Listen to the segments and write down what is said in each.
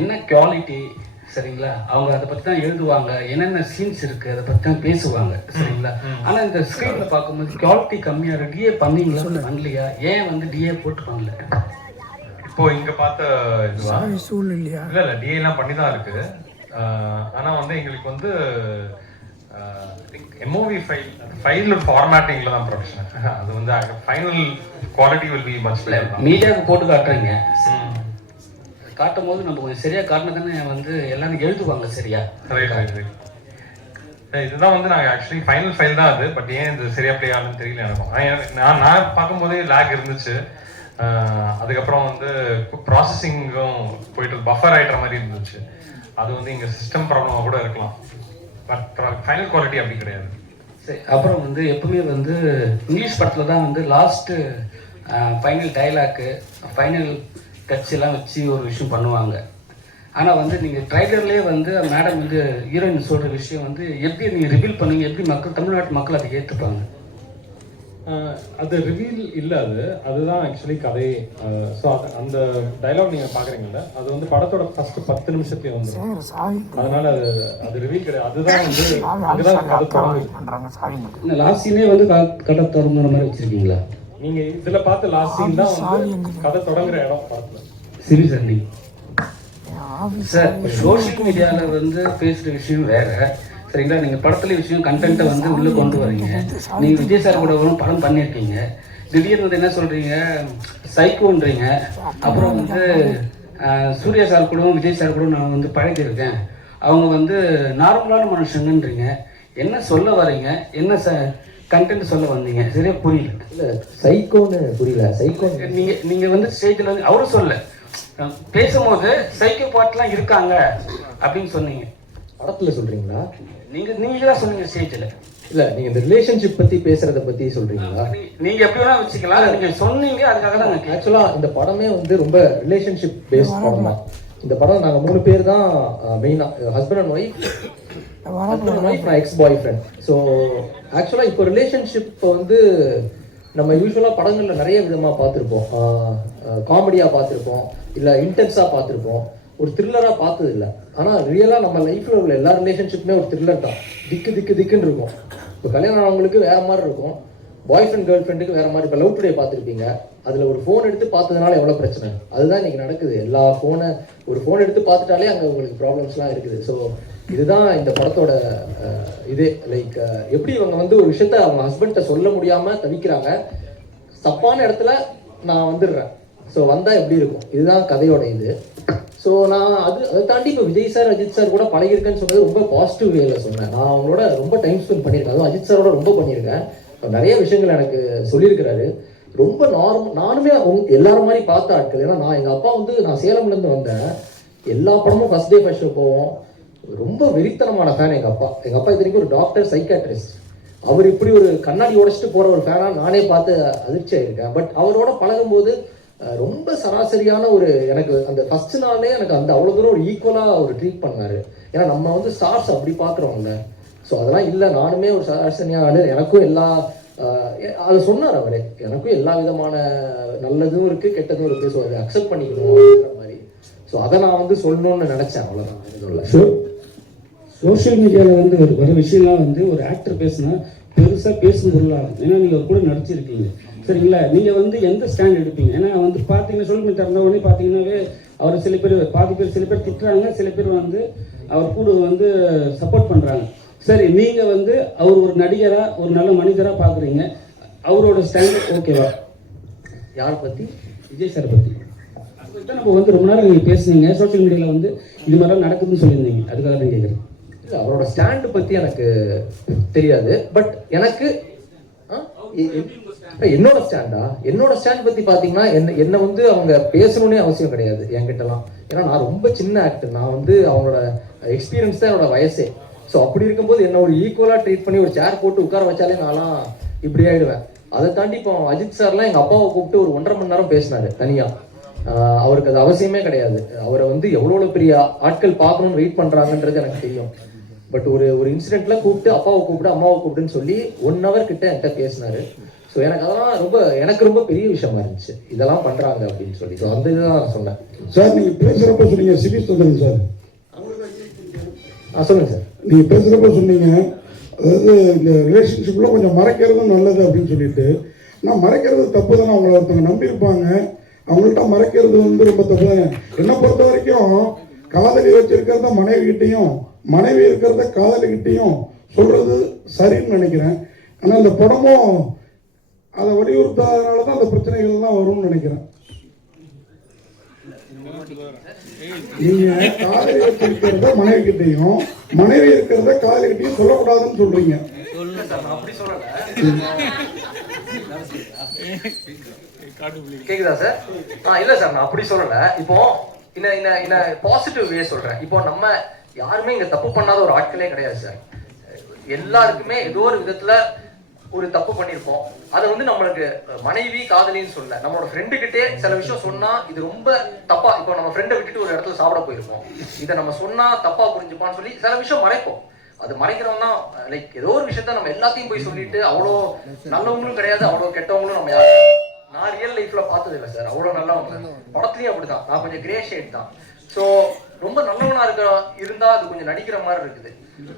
என்ன குவாலிட்டி சரிங்களா, அவங்க அதை பற்றி தான் எழுதுவாங்க, என்னென்ன சீன்ஸ் இருக்குது அதை பற்றி தான் பேசுவாங்க சரிங்களா. ஆனால் இந்த ஸ்க்ரீனில் பார்க்கும்போது குவாலிட்டி கம்மியாக இருக்கு. டிஏ பண்ணீங்களா பண்ணலையா, ஏன் வந்து டிஏ போட்டு பண்ணல? இப்போ இங்கே பார்த்த இதுதான் சூழ்நிலையா இல்லை இல்லை டிஏலாம் பண்ணி தான் இருக்குது. ஆனால் வந்து எங்களுக்கு வந்து எம்ஓவி ஃபைல் ஃபார்மேட்டிங்கில் தான் ப்ரொஃபஷன். அது வந்து final quality will be much better. மீடியாவுக்கு போட்டு காட்டுறீங்க, காட்டும் போது நம்ம கொஞ்சம் சரியா காட்டினா தானே வந்து எல்லாரும் எழுதுவாங்க சரியா. Right right right. இதுதான் வந்து நாங்கள் ஆக்சுவலி ஃபைனல் ஃபைல் தான் அது. பட் ஏன் இது சரியா ப்ளே ஆகுதுன்னு தெரியல எனக்கும். நான் பார்க்கும்போதே லேக் இருந்துச்சு. அதுக்கப்புறம் வந்து ப்ராசஸிங்கும் போயிட்டு பஃபர் ஆகிடுற மாதிரி இருந்துச்சு. அது வந்து இங்கே சிஸ்டம் ப்ராப்ளமாக கூட இருக்கலாம். பட் ஃபைனல் குவாலிட்டி அப்படி கிடையாது. சரி, அப்புறம் வந்து எப்பவுமே வந்து இங்கிலீஷ் படத்தில் தான் வந்து லாஸ்ட்டு ஃபைனல் டைலாக்கு ஃபைனல் டச்செல்லாம் வச்சு ஒரு விஷயம் பண்ணுவாங்க. ஆனால் வந்து நீங்கள் ட்ரைலர்லேயே வந்து மேடம் வந்து ஹீரோயின் சொல்கிற விஷயம் வந்து எப்படி நீங்கள் ரிவீல் பண்ணீங்க, எப்படி தமிழ்நாட்டு மக்கள் அதை ஏற்றுப்பாங்க? அது ரிவீல் இல்லை, அதுதான் ஆக்சுவலி கதை. ஸோ அந்த டைலாக் நீங்கள் பார்க்குறீங்கல்ல, அது வந்து படத்தோட ஃபர்ஸ்ட் 10 நிமிஷத்துலேயே வந்துடும். அதனால அது ரிவீல் கிடையாது. அதுதான் வந்து அங்கதான் கதை தொடங்குது. லாஸ்ட் சீனே வந்து கதை தொடங்குற மாதிரி வச்சுருக்கீங்களா? நீங்கள் இதில் பார்த்து லாஸ்ட் சீன் தான் வந்து கதை தொடங்குற இடம் படத்தில். சரி சார். நீங்கள் சார் சோஷியல் மீடியாவில் வந்து பேசுகிற விஷயம் வேறு சரிங்களா. நீங்கள் படத்துல விஷயம் கண்டென்ட்டை வந்து உள்ளே கொண்டு வரீங்க. நீங்கள் விஜய் சார் கூட ஒரு படம் பண்ணியிருக்கீங்க, திடீர்னு வந்து என்ன சொல்கிறீங்க சைக்கோன்றீங்க. அப்புறம் வந்து சூர்யா சார் கூடவும் விஜய் சார் கூட நான் வந்து பழகியிருக்கேன், அவங்க வந்து நார்மலான மனுஷங்கன்றீங்க. என்ன சொல்ல வரீங்க, என்ன கண்டென்ட் சொல்ல வந்தீங்க சரியா புரியல. இல்லை சைக்கோன்னு புரியல. சைக்கோ நீங்கள் வந்து ஸ்டேஜில் வந்து அவரும் சொல்ல பேசும்போது சைக்கோ பாட்லாம் இருக்காங்க அப்படின்னு சொன்னீங்க. படத்தில் சொல்கிறீங்களா? நீங்க தான் சொன்னீங்க ஸ்டேஜில். இல்லை நீங்கள் இந்த ரிலேஷன்ஷிப் பற்றி பேசுகிறத பற்றி சொல்கிறீங்களா? நீங்கள் எப்படி வேணா வச்சுக்கலாம், நீங்கள் சொன்னீங்க அதுக்காக தான். ஆக்சுவலாக இந்த படமே வந்து ரொம்ப ரிலேஷன்ஷிப் பேஸ்ட் படம் தான். இந்த படம் நாங்கள் 3 பேர் தான் மெயினாக, ஹஸ்பண்ட் அண்ட் ஒய்ஃப், நான் எக்ஸ் பாய் ஃப்ரெண்ட். ஸோ ஆக்சுவலாக இப்போ ரிலேஷன்ஷிப் வந்து நம்ம யூஸ்வலாக படங்களில் நிறைய விதமாக பார்த்துருப்போம். காமெடியாக பார்த்துருப்போம், இல்லை இன்டென்ஸாக பார்த்துருப்போம், ஒரு த்ரில்லராக பார்த்தது இல்லை. ஆனால் ரியலாக நம்ம லைஃப்பில் உள்ள எல்லா ரிலேஷன்ஷிப்புமே ஒரு த்ரில்லர் தான். திக்குன்னு இருக்கும். இப்போ கல்யாணம் ஆனவங்களுக்கு வேறு மாதிரி இருக்கும், பாய் ஃப்ரெண்ட் கேர்ள் ஃப்ரெண்டுக்கு வேறு மாதிரி. இப்போ லவ் டுடே பார்த்துருப்பீங்க, அதில் ஒரு ஃபோன் எடுத்து பார்த்ததுனால எவ்வளோ பிரச்சனை, அதுதான் இன்றைக்கி நடக்குது. எல்லா ஒரு ஃபோன் எடுத்து பார்த்துட்டாலே அங்கே உங்களுக்கு ப்ராப்ளம்ஸ்லாம் இருக்குது. ஸோ இதுதான் இந்த படத்தோட இதே. லைக் எப்படி இவங்க வந்து ஒரு விஷயத்த அவங்க ஹஸ்பண்ட்டை சொல்ல முடியாமல் தவிக்கிறாங்க, தப்பான இடத்துல நான் வந்துடுறேன், ஸோ வந்தால் எப்படி இருக்கும், இதுதான் கதையோட இது. ஸோ நான் அதை தாண்டி இப்போ விஜய் சார் அஜித் சார் கூட பழகிருக்கேன்னு சொன்னது ரொம்ப பாசிட்டிவ் வேல சொன்னேன். நான் அவங்களோட ரொம்ப டைம் ஸ்பெண்ட் பண்ணியிருக்கேன், அதுவும் அஜித் சாரோட ரொம்ப பண்ணியிருக்கேன். நிறைய விஷயங்கள் எனக்கு சொல்லியிருக்கிறாரு. ரொம்ப நானுமே எல்லாரும் மாதிரி பார்த்த ஆட்கள். ஏன்னா நான் எங்கள் அப்பா வந்து நான் சேலம்லேருந்து வந்தேன், எல்லா படமும் ஃபர்ஸ்ட் டே ஃபர்ஸ்ட் ஷோ போவோம். ரொம்ப வெறித்தனமான ஃபேன் எங்கள் அப்பா. எங்கள் அப்பா இது ஒரு டாக்டர் சைக்காட்ரிஸ்ட். அவர் இப்படி ஒரு கண்ணாடி உடைச்சிட்டு போகிற ஒரு ஃபேனாக நானே பார்த்து அதிர்ச்சியாக இருக்கேன். பட் அவரோட பழகும்போது ரொம்ப சராசரியான ஒரு எனக்கு அந்த ஃபர்ஸ்ட் நாளே எனக்கு அந்த அவ்வளோ தூரம் ஒரு ஈக்குவலாக ஒரு ட்ரீட் பண்ணார். ஏன்னா நம்ம வந்து ஸ்டார்ஸ் அப்படி பார்க்குறோம்ல. ஸோ அதெல்லாம் இல்லை, நானுமே ஒரு சராசரியான எனக்கும் எல்லா அது சொன்னார் அவரே, எனக்கும் எல்லா விதமான நல்லதும் இருக்குது கெட்டதும் இருக்குது. ஸோ அதை அக்செப்ட் பண்ணிக்கணும் அப்படின்ற மாதிரி. ஸோ அதை நான் வந்து சொல்லணும்னு நினச்சேன், அவ்வளோதான். இதில் சோஷியல் மீடியாவில் வந்து ஒரு விஷயம்லாம் வந்து ஒரு ஆக்டர் பேசினா பெருசாக பேசும் பொருளாகும். ஏன்னா நீங்கள் கூட நடிச்சிருக்கீங்க சரிங்களா. நீங்கள் வந்து எந்த ஸ்டாண்ட் எடுப்பீங்க? ஏன்னா வந்து பார்த்தீங்கன்னா சோஷியல் மீடியா திறந்த உடனே பார்த்தீங்கன்னாவே அவர் சில பேர் திட்டுறாங்க, சில பேர் வந்து அவர் கூட வந்து சப்போர்ட் பண்ணுறாங்க. சரி, நீங்கள் வந்து அவர் ஒரு நடிகராக ஒரு நல்ல மனிதராக பார்க்குறீங்க, அவரோட ஸ்டாண்டு ஓகேவா? யாரை பற்றி? விஜய் சாரை பற்றி நம்ம வந்து ரொம்ப நேரம் நீங்கள் பேசுனீங்க, சோஷியல் மீடியாவில் வந்து இது மாதிரிலாம் நடக்குதுன்னு சொல்லியிருந்தீங்க, அதுக்காக தான் கேட்குறேன். இல்லை, அவரோட ஸ்டாண்டு பற்றி எனக்கு தெரியாது. பட் எனக்கு என்னோட ஸ்டாண்ட் பற்றி பார்த்தீங்கன்னா என்னை வந்து அவங்க பேசணுன்னே அவசியம் கிடையாது என்கிட்டலாம். ஏன்னா நான் ரொம்ப சின்ன ஆக்டர், நான் வந்து அவங்களோட எக்ஸ்பீரியன்ஸ் தான் என்னோட வயசே. ஸோ அப்படி இருக்கும்போது என்ன ஒரு ஈக்குவலாக ட்ரீட் பண்ணி ஒரு சேர் போட்டு உட்கார வச்சாலே நான்லாம் இப்படி ஆகிடுவேன். அதை தாண்டி இப்போ அஜித் சார்லாம் எங்கள் அப்பாவை கூப்பிட்டு ஒரு 1.5 மணி நேரம் பேசினாரு தனியாக. அவருக்கு அது அவசியமே கிடையாது. அவரை வந்து எவ்வளோ பெரிய ஆட்கள் பார்க்கணும்னு வெயிட் பண்ணுறாங்கன்றது எனக்கு தெரியும். பட் ஒரு இன்சிடென்ட்ல கூப்பிட்டு அப்பாவை கூப்பிட்டு அம்மாவை கூப்பிட்டுன்னு சொல்லி 1 hour கிட்ட என்கிட்ட பேசினாரு. ஸோ ஸோ எனக்கு ரொம்ப பெரிய விஷயமா இருந்துச்சு இதெல்லாம் பண்றாங்க அப்படின்னு சொல்லி. ஸோ அந்த இதுதான் நான் சொன்னேன். சார் நீங்க பேசுறப்ப சொன்னீங்க சிபி சுந்தரன் சார். சொல்லுங்க சார். நீங்க பேசுறப்ப சொன்னீங்க அதாவது இந்த ரிலேஷன்ஷிப்ல கொஞ்சம் மறைக்கிறதும் நல்லது அப்படின்னு சொல்லிட்டு. நான் மறைக்கிறது தப்பு தானே, அவங்கள ஒருத்தவங்க நம்பியிருப்பாங்க, அவங்கள்ட்ட மறைக்கிறது வந்து ரொம்ப தப்பு தானே. என்னை பொறுத்த வரைக்கும் காதலி வச்சிருக்கிறத மனைவி கிட்டையும் மனைவி இருக்கிறத காதலிக்கிட்டையும் சொல்றது சரின்னு நினைக்கிறேன். ஆனால் இந்த படமும் அதை வலியுறுத்தாதனால தான் அந்த பிரச்சனைகள்லாம் வரும்னு நினைக்கிறேன். நீங்க காதலி வச்சிருக்கிறத மனைவி கிட்டையும் மனைவி இருக்கிறத காதலி கிட்டையும் சொல்லக்கூடாதுன்னு சொல்றீங்க. கேக்குதா சார்? இல்ல சார், நான் அப்படி சொல்லல. இப்போ பாசிட்டிவ் வே சொல்றேன். இப்போ நம்ம யாருமே இங்க தப்பு பண்ணாத ஒரு ஆட்களே கிடையாது சார். எல்லாருக்குமே ஏதோ ஒரு விதத்துல ஒரு தப்பு பண்ணிருப்போம். அதை வந்து நம்மளுக்கு மனைவி காதலின்னு சொல்ல, நம்மளோட ஃப்ரெண்டு கிட்டே சில விஷயம் சொன்னா இது ரொம்ப தப்பா, இப்போ நம்ம ஃப்ரெண்டை விட்டுட்டு ஒரு இடத்துல சாப்பிட போயிருப்போம், இதை நம்ம சொன்னா தப்பா புரிஞ்சுப்பான்னு சொல்லி சில விஷயம் மறைப்போம். அது மறைக்கிறோம்னா லைக் ஏதோ ஒரு விஷயத்த நம்ம எல்லாத்தையும் போய் சொல்லிட்டு அவ்வளோ நல்லவங்களும் கிடையாது, அவ்வளோ கெட்டவங்களும் நம்ம யாரும் நான் ரியல் லைஃப்ல பார்த்தது இல்லை சார். அவ்வளோ நல்லவங்க படத்துலயும் அப்படிதான். நான் கொஞ்சம் கிரே ஷேட் தான். ஸோ ரொம்ப நல்லவனா இருந்தா அது கொஞ்சம் நடிக்கிற மாதிரி இருக்குது.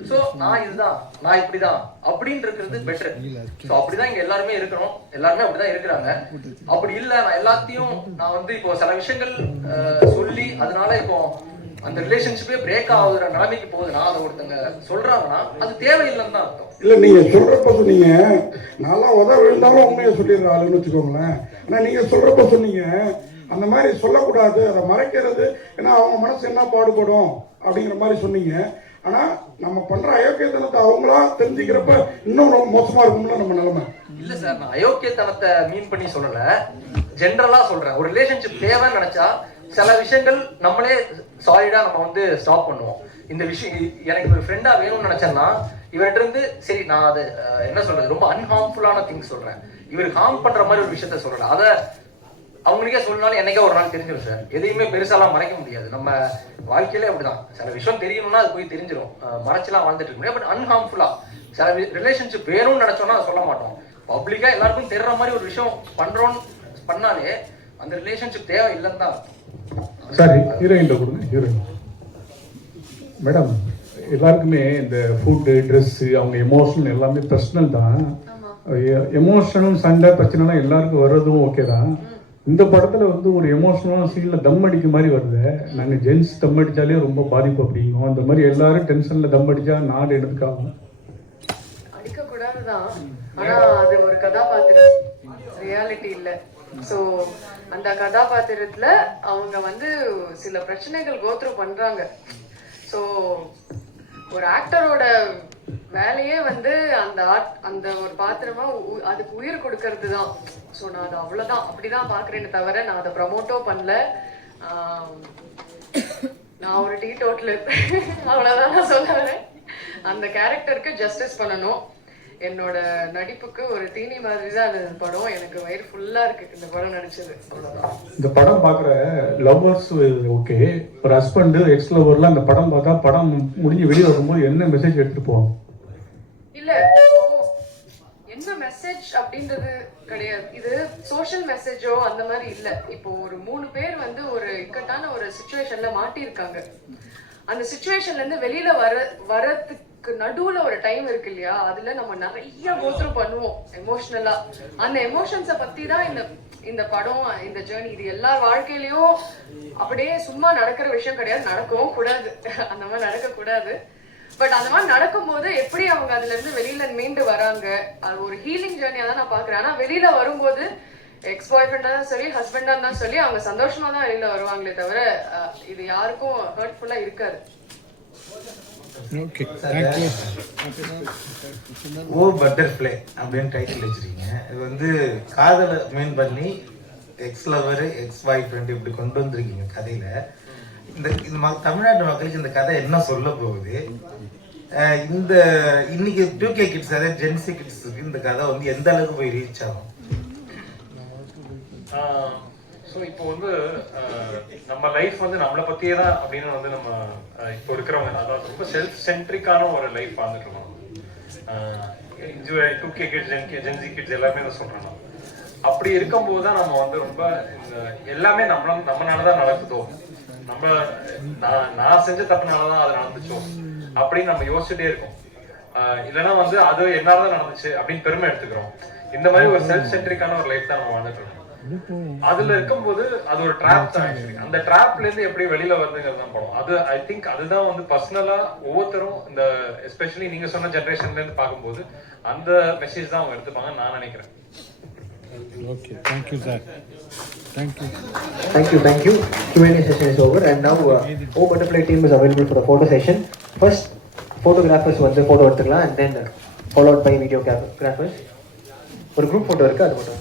ஸோ நான் இதுதான், நான் இப்படிதான் அப்படின்னு இருக்கிறது பெட்டர். ஸோ அப்படிதான் இங்க எல்லாருமே இருக்கிறோம், எல்லாருமே அப்படிதான் இருக்கிறாங்க. அப்படி இல்லை நான் எல்லாத்தையும் நான் வந்து இப்போ சில விஷயங்கள் சொல்லி அதனால இப்போ அந்த ரிலேஷன்ஷிப்பே பிரேக் ஆகுற நிலைமைக்கு போகுதுன்னா அதை ஒருத்தங்க சொல்றாங்கன்னா அது தேவையில்லைன்னு தான் அர்த்தம். இல்ல நீங்க சொல்றப்ப சொன்னீங்க நல்லா உதவி விழுந்தாலும் உண்மையை சொல்லிடுற ஆளுன்னு வச்சுக்கோங்களேன். ஆனா நீங்க சொல்றப்ப சொன்னீங்க அந்த மாதிரி சொல்லக்கூடாது, அதை மறைக்கிறது, ஏன்னா அவங்க மனசு என்ன பாடுபடும் அப்படிங்கிற மாதிரி சொன்னீங்க. ஆனா நம்ம பண்ற அயோக்கியத்தனத்தை அவங்களா தெரிஞ்சுக்கிறப்ப இன்னும் ரொம்ப மோசமா இருக்கும்ல நம்ம நிலைமை. இல்ல சார், நான் அயோக்கியத்தனத்தை மீன் பண்ணி சொல்லல, ஜென்ரலா சொல்றேன். ஒரு ரிலேஷன்ஷிப் தேவைன்னு நினைச்சா சில விஷயங்கள் நம்மளே சாலிடா நம்ம வந்து ஸ்டாப் பண்ணுவோம். இந்த விஷயம் எனக்கு ஒரு ஃப்ரெண்டா வேணும்னு நினைச்சேன்னா இவர்கிட்ட இருந்து சரி நான் அது என்ன சொல்றது ரொம்ப அன்ஹார்ம்ஃபுல்லான திங்ஸ் சொல்றேன், இவருக்கு ஹார்ம் பண்ற மாதிரி ஒரு விஷயத்த சொல்றேன், அதை அவங்களுக்கே சொல்லனாலும் என்னைக்கே ஒரு நாள் தெரிஞ்சிடும் சார். எதையுமே பெருசாலாம் மறைக்க முடியாது. நம்ம வாழ்க்கையிலே அப்படிதான், சில விஷயம் தெரியணும்னா அது போய் தெரிஞ்சிடும், மறைச்செல்லாம் வாழ்ந்துட்டு இருக்க முடியாது. பட் அன்ஹார்ம்ஃபுல்லா சில ரிலேஷன்ஷிப் வேணும்னு நினைச்சோம்னா அதை சொல்ல மாட்டோம். பப்ளிக்கா எல்லாருக்கும் தெரிற மாதிரி ஒரு விஷயம் பண்றோம்னு பண்ணாலே அந்த ரிலேஷன்ஷிப் தேவை இல்லைன்னு தான். சார் ஹீரோயின்ல கொடுங்க. ஹீரோயின் மேடம், எல்லாருக்குமே இந்த ஃபுட்டு ட்ரெஸ்ஸு அவங்க எமோஷனல் எல்லாமே பர்சனல் தான். எமோஷனல் சண்டை பிரச்சனைலாம் எல்லாருக்கும் வர்றதும் ஓகே தான். இந்த படத்துல வந்து ஒரு எமோஷனலான சீன்ல தம் அடிக்க மாதிரி வருது. நாங்க ஜென்ஸ் தம் அடிச்சாலே ரொம்ப பாதிப்பு அப்படிங்கும். அந்த மாதிரி எல்லாரும் டென்ஷன்ல தம் அடிச்சா நாடு எடுத்துக்காகும். அடிக்க கூடாதுதான், ஆனா அது ஒரு கதாபாத்திரம், ரியாலிட்டி இல்ல. சோ அந்த கதாபாத்திரத்துல அவங்க வந்து சில பிரச்சனைகள் கோத்ரூ பண்றாங்க. ஸோ ஒரு ஆக்டரோட வேலையே வந்து அந்த ஒரு பாத்திரமா அதுக்கு உயிர் கொடுக்கறது தான். ஸோ நான் அதை அவ்வளோதான் அப்படிதான் பார்க்குறேன்னு தவிர நான் அதை ப்ரமோட்டோ பண்ணல. நான் ஒரு டீ டோட்டல் அவ்வளோதான் நான் சொல்ல வரேன். அந்த கேரக்டருக்கு ஜஸ்டிஸ் பண்ணணும். என்னோட நடிப்புக்கு ஒரு தீனி மாதிரி தான் அந்த படம். எனக்கு வயிறு ஃபுல்லா இருக்கு இந்த படம் நடிச்சது. அவ்வளவுதான். இந்த படம் பாக்குற லவ்வர்ஸ் ஓகே, ஒரு ஹஸ்பண்ட் எக்ஸ் லவ்வர்லாம் அந்த படம் பார்த்தா படம் முடிஞ்சு வெளியே வரும்போது என்ன மெசேஜ் எடுத்துட்டு போவோம்? இல்ல என்ன மெசேஜ் அப்படின்றது கிடையாது. இது சோஷியல் மெசேஜோ அந்த மாதிரி இல்ல. இப்போ ஒரு 3 பேர் வந்து ஒரு இக்கட்டான ஒரு சிச்சுவேஷன்ல மாட்டியிருக்காங்க. அந்த சிச்சுவேஷன்ல இருந்து வெளியில வரதுக்கு நடுவுல ஒரு டைம் இருக்கு இல்லையா, அதுல நம்ம நிறைய கோத்ரூ பண்ணுவோம் எமோஷனலா. அந்த எமோஷன்ஸை பத்தி தான் இந்த படம், இந்த ஜேர்னி. இது எல்லா வாழ்க்கையிலயும் அப்படியே சும்மா நடக்கிற விஷயம் கிடையாது, நடக்கவும் கூடாது, அந்த மாதிரி நடக்க கூடாது. பட் அந்த மாதிரி நடக்கும்போது எப்படி அவங்க அதுல இருந்து வெளியில மீண்டு வராங்க, அது ஒரு ஹீலிங் ஜேர்னியா தான் நான் பாக்குறேன். ஆனா வெளியில வரும்போது எக்ஸ் பாய் ஃப்ரெண்டா தான் சரி, ஹஸ்பண்டா தான் சொல்லி அவங்க சந்தோஷமா தான் வெளியில வருவாங்களே தவிர இது யாருக்கும் ஹர்ட்ஃபுல்லா இருக்காது. ஓ பட்டர்ஃப்ளை அப்படின்னு டைட்டில் வச்சிருக்கீங்க. இது வந்து காதலை மீன் பண்ணி எக்ஸ் லவர் எக்ஸ் பாய் ஃப்ரெண்ட் இப்படி கொண்டு வந்திருக்கீங்க கதையில. இந்த தமிழ்நாட்டு மக்களுக்கு இந்த கதை என்ன சொல்ல போகுது? இந்த இன்னைக்கு 2K கிட்ஸ் அதாவது ஜென்சி கிட்ஸுக்கு இந்த கதை வந்து எந்த அளவுக்கு போய் ரீச் ஆகும்? ஸோ இப்போ வந்து நம்ம லைஃப் வந்து நம்மளை பற்றியே தான் அப்படின்னு வந்து நம்ம இப்போ இருக்கிறவங்க, அதாவது ரொம்ப செல்ஃப் சென்ட்ரிக்கான ஒரு லைஃப் வாழ்ந்துட்டு இருக்கோம். 2K கிட்ஸ் ஜென்சி கிட்ஸ் எல்லாமே தான் சொல்றேன் நான். அப்படி இருக்கும்போது தான் நம்ம வந்து ரொம்ப எல்லாமே நம்மளால தான் நடக்குதோ, நான் செஞ்ச தப்புனால தான் அது நடந்துச்சோ அப்படின்னு நம்ம யோசிச்சுட்டே இருக்கோம். இல்லைன்னா வந்து அது என்னாலதான் நடந்துச்சு அப்படின்னு பெருமை எடுத்துக்கிறோம். இந்த மாதிரி ஒரு செல்ஃப் சென்ட்ரிக்கான ஒரு லைஃப் தான் நம்ம வாழ்ந்துட்டு இருக்கோம். அதுல இருக்கும்போது அது ஒரு ட்ராப் தான். ஆக்சுவலி அந்த ட்ராப்ல இருந்து எப்படி வெளியில வருதுங்கிறது தான் படம். அது ஐ திங்க் அதுதான் வந்து பர்சனலா ஒவ்வொருத்தரும் இந்த எஸ்பெஷலி நீங்க சொன்ன ஜெனரேஷன்ல இருந்து பார்க்கும்போது அந்த மெசேஜ் தான் அவங்க எடுத்துப்பாங்கன்னு நான் நினைக்கிறேன். Okay, thank you, sir. Thank you. Thank you. Q&A session is over and now O Butterfly team is available for the photo session. First, photographers வந்து photo எடுத்துக்கலாம் and then followed by videographers. ஒரு group photo இருக்கு, அது மட்டும்